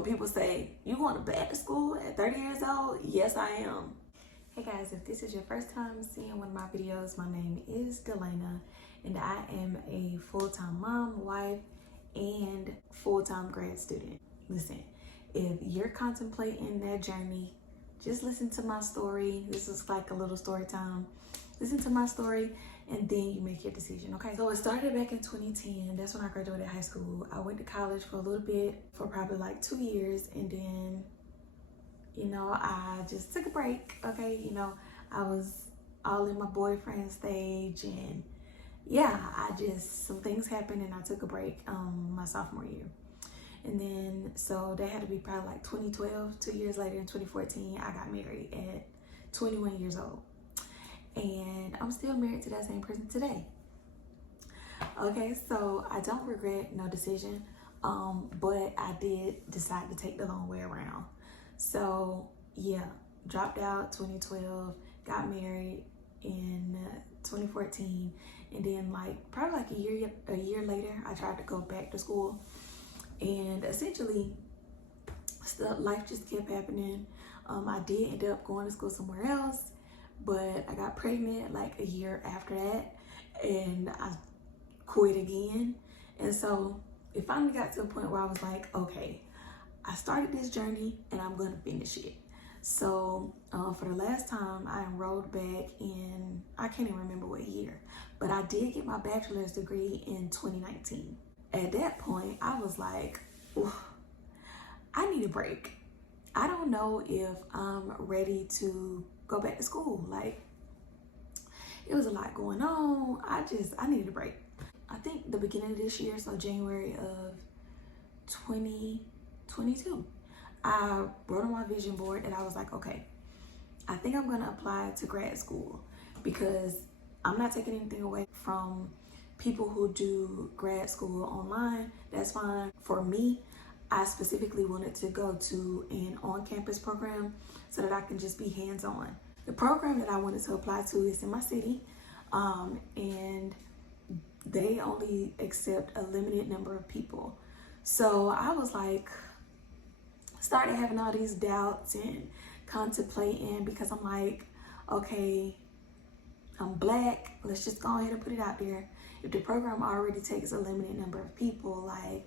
when people say, you going back to school at 30 years old? Yes, I am. Hey guys, if this is your first time seeing one of my videos, my name is Delana, and I am a full-time mom, wife, and full-time grad student. Listen, if you're contemplating that journey, just listen to my story. This is like a little story time. Listen to my story and then you make your decision, okay? So it started back in 2010. That's when I graduated high school. I went to college for a little bit, for probably like 2 years, and then, you know, I just took a break, okay? You know, I was all in my boyfriend stage, and yeah, some things happened and I took a break my sophomore year. And then, so that had to be probably like 2012, 2 years later in 2014, I got married at 21 years old. And I'm still married to that same person today. Okay, so I don't regret no decision, but I did decide to take the long way around. So yeah, dropped out 2012, got married in 2014, and then like probably like a year later, I tried to go back to school, and essentially life just kept happening. I did end up going to school somewhere else, but I got pregnant like a year after that, and I quit again. And so it finally got to a point where I was like, okay, I started this journey and I'm gonna finish it. So for the last time, I enrolled back in, I can't even remember what year, but I did get my bachelor's degree in 2019. At that point, I was like, I need a break. I don't know if I'm ready to go back to school. Like, it was a lot going on. I needed a break. I think the beginning of this year, so January of 2022, I wrote on my vision board and I was like, okay, I think I'm gonna apply to grad school, because I'm not taking anything away from people who do grad school online. That's fine. For me, I specifically wanted to go to an on-campus program so that I can just be hands-on. The program that I wanted to apply to is in my city, and they only accept a limited number of people. So I was like, started having all these doubts and contemplating, because I'm like, okay, I'm Black, let's just go ahead and put it out there. If the program already takes a limited number of people, like,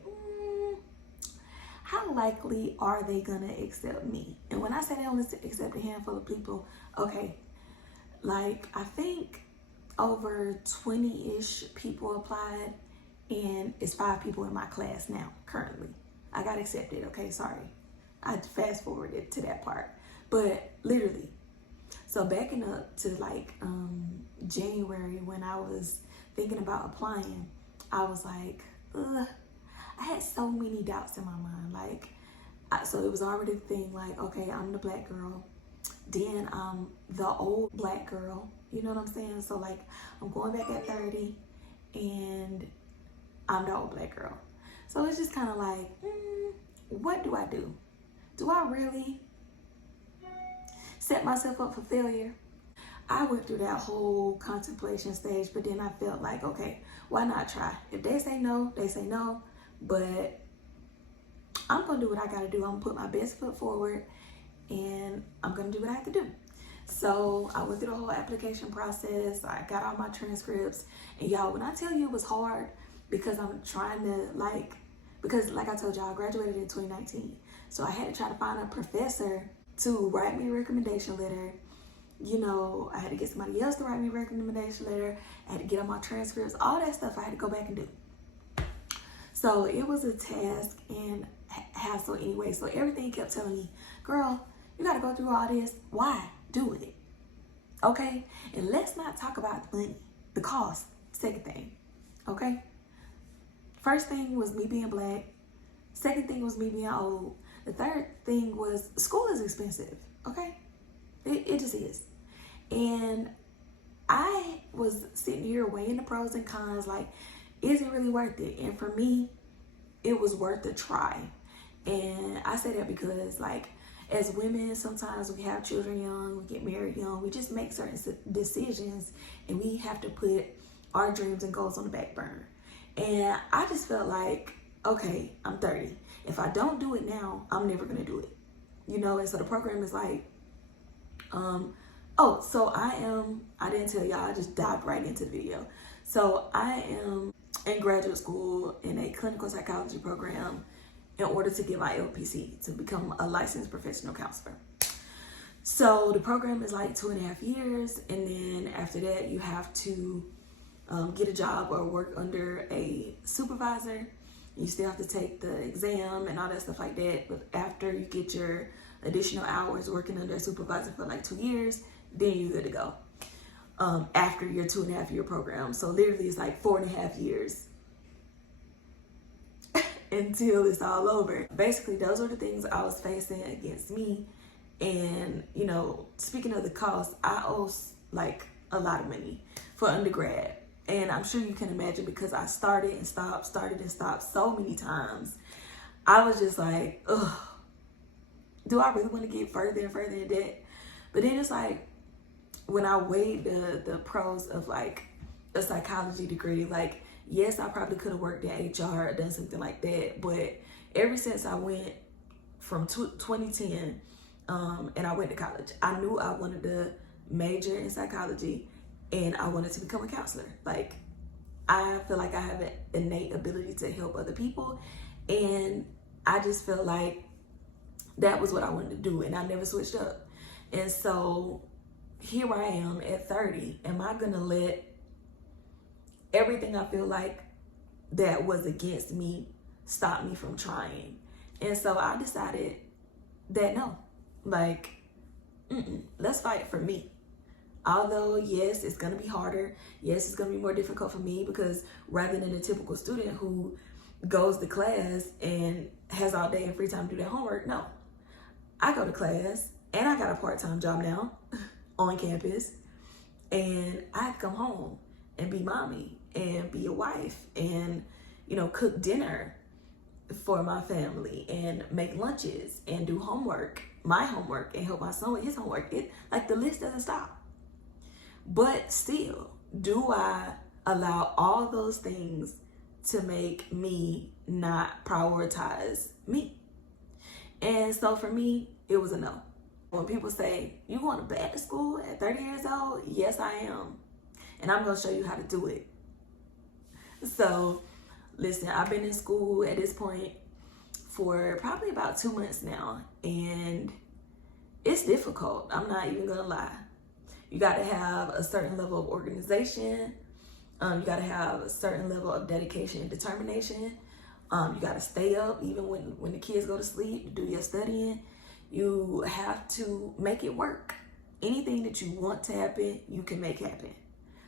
how likely are they gonna accept me? And when I say they only accept a handful of people, okay, like I think over 20-ish people applied, and it's 5 people in my class now, currently. I got accepted, okay, sorry. I fast forwarded to that part, but literally. So backing up to like January, when I was thinking about applying, I was like, ugh. I had so many doubts in my mind. Like, so it was already the thing, like, okay, I'm the Black girl, then I'm the old Black girl, you know what I'm saying? So like, I'm going back at 30 and I'm the old Black girl. So it's just kind of like, what do I do? Do I really set myself up for failure? I went through that whole contemplation stage, but then I felt like, okay, why not try? If they say no, they say no. But I'm gonna do what I gotta do. I'm gonna put my best foot forward, and I'm gonna do what I have to do. So I went through the whole application process. I got all my transcripts, and y'all, when I tell you it was hard, because I'm trying to because like I told y'all, I graduated in 2019. So I had to try to find a professor to write me a recommendation letter. You know, I had to get somebody else to write me a recommendation letter. I had to get all my transcripts, all that stuff I had to go back and do. So it was a task and hassle anyway. So everything kept telling me, girl, you gotta go through all this. Why? Do it. Okay? And let's not talk about the money, the cost, second thing. Okay? First thing was me being Black. Second thing was me being old. The third thing was school is expensive. Okay? It just is. And I was sitting here weighing the pros and cons, like, is it really worth it? And for me, it was worth a try. And I say that because, like, as women, sometimes we have children young, we get married young, we just make certain decisions, and we have to put our dreams and goals on the back burner. And I just felt like, okay, I'm 30. if I don't do it now, I'm never gonna do it. You know, and so the program is like, oh, so I didn't tell y'all, I just dived right into the video. So I am in graduate school in a clinical psychology program in order to get my LPC, to become a licensed professional counselor. So the program is like 2.5 years, and then after that you have to get a job or work under a supervisor. You still have to take the exam and all that stuff like that, but after you get your additional hours working under a supervisor for like 2 years, then you're good to go after your 2.5 year program. So literally it's like 4.5 years until it's all over. Basically, those are the things I was facing against me. And, you know, speaking of the cost, I owe like a lot of money for undergrad. And I'm sure you can imagine, because I started and stopped so many times. I was just like, ugh, do I really want to get further and further in debt? But then it's like, when I weighed the pros of like a psychology degree, like, yes, I probably could have worked in HR or done something like that. But ever since I went from 2010 and I went to college, I knew I wanted to major in psychology and I wanted to become a counselor. Like, I feel like I have an innate ability to help other people, and I just feel like that was what I wanted to do, and I never switched up. And so here I am at 30. Am I gonna let everything I feel like that was against me stop me from trying? And so I decided that no, like, let's fight for me. Although, yes, it's gonna be harder. Yes, it's gonna be more difficult for me, because rather than a typical student who goes to class and has all day and free time to do their homework, no. I go to class and I got a part-time job now on campus, and I have to come home and be mommy and be a wife and, you know, cook dinner for my family and make lunches and do homework, my homework, and help my son with his homework. It, like, the list doesn't stop. But still, do I allow all those things to make me not prioritize me? And so for me, it was a no. When people say, you going to bad school at 30 years old? Yes, I am. And I'm going to show you how to do it. So listen, I've been in school at this point for probably about 2 months now, and it's difficult. I'm not even going to lie. You got to have a certain level of organization. You got to have a certain level of dedication and determination. You got to stay up even when the kids go to sleep to do your studying. You have to make it work. Anything that you want to happen, you can make happen.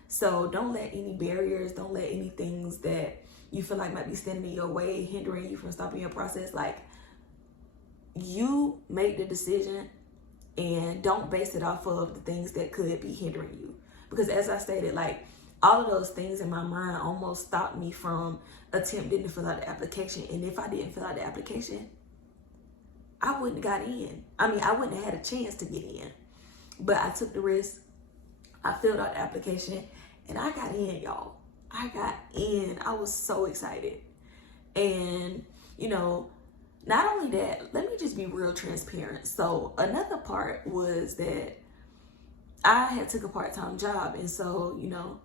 So don't let any barriers, don't let any things that you feel like might be standing in your way, hindering you from stopping your process. Like, you make the decision, and don't base it off of the things that could be hindering you. Because as I stated, like, all of those things in my mind almost stopped me from attempting to fill out the application. And if I didn't fill out the application, I wouldn't have got in. I mean, I wouldn't have had a chance to get in. But I took the risk. I filled out the application and I got in, y'all. I got in. I was so excited. And, you know, not only that, let me just be real transparent. So another part was that I had took a part-time job. And so, you know,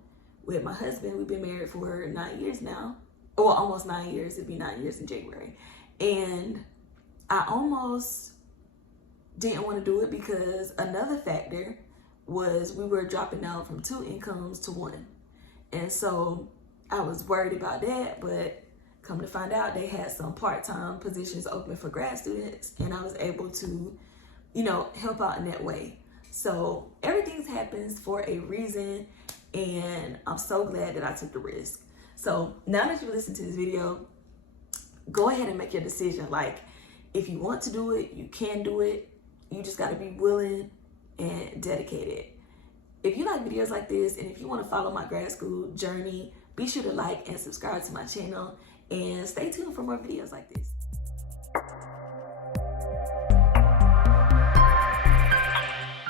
with my husband, we've been married for 9 years now. Well, almost 9 years. It'd be 9 years in January. And I almost didn't want to do it because another factor was we were dropping down from 2 incomes to 1. And so I was worried about that, but come to find out, they had some part-time positions open for grad students, and I was able to, you know, help out in that way. So everything happens for a reason, and I'm so glad that I took the risk. So now that you listen to this video, go ahead and make your decision. Like, if you want to do it, you can do it. You just got to be willing and dedicated. If you like videos like this, and if you want to follow my grad school journey, be sure to like and subscribe to my channel, and stay tuned for more videos like this.